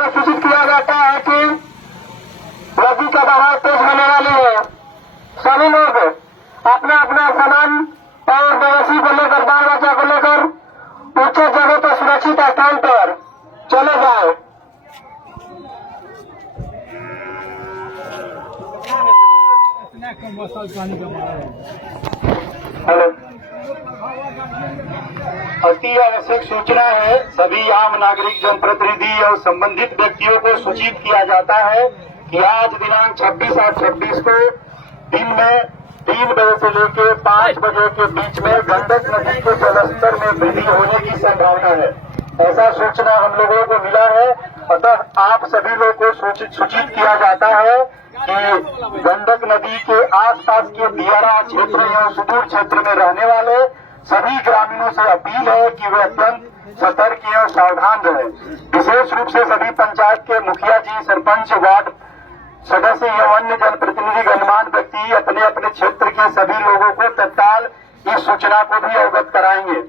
को सूचित किया जाता है कि नदी का बहाव तेज होने वाली है। सभी लोग अपना अपना सामान और मवेशी को लेकर, बाल बच्चा को लेकर ऊंचे जगह पर सुरक्षित स्थान पर चले जाए। हेलो, अति आवश्यक सूचना है। सभी आम नागरिक, जनप्रतिनिधि और संबंधित व्यक्तियों को सूचित किया जाता है कि आज दिनांक 26/8/26 को दिन में 3 बजे से लेकर 5 बजे के बीच में गंडक नदी के जलस्तर में वृद्धि होने की संभावना है। ऐसा सूचना हम लोगों को मिला है। अतः आप सभी लोग को सूचित किया जाता है कि गंडक नदी के आसपास के दियारा क्षेत्र या सुदूर क्षेत्र में रहने वाले सभी ग्रामीणों से अपील है कि वे अत्यंत सतर्क और सावधान रहे। विशेष रूप से सभी पंचायत के मुखिया जी, सरपंच, वार्ड सदस्य या अन्य जनप्रतिनिधि, गणमान्य व्यक्ति अपने अपने क्षेत्र के सभी लोगों को तत्काल इस सूचना को भी अवगत कराएंगे।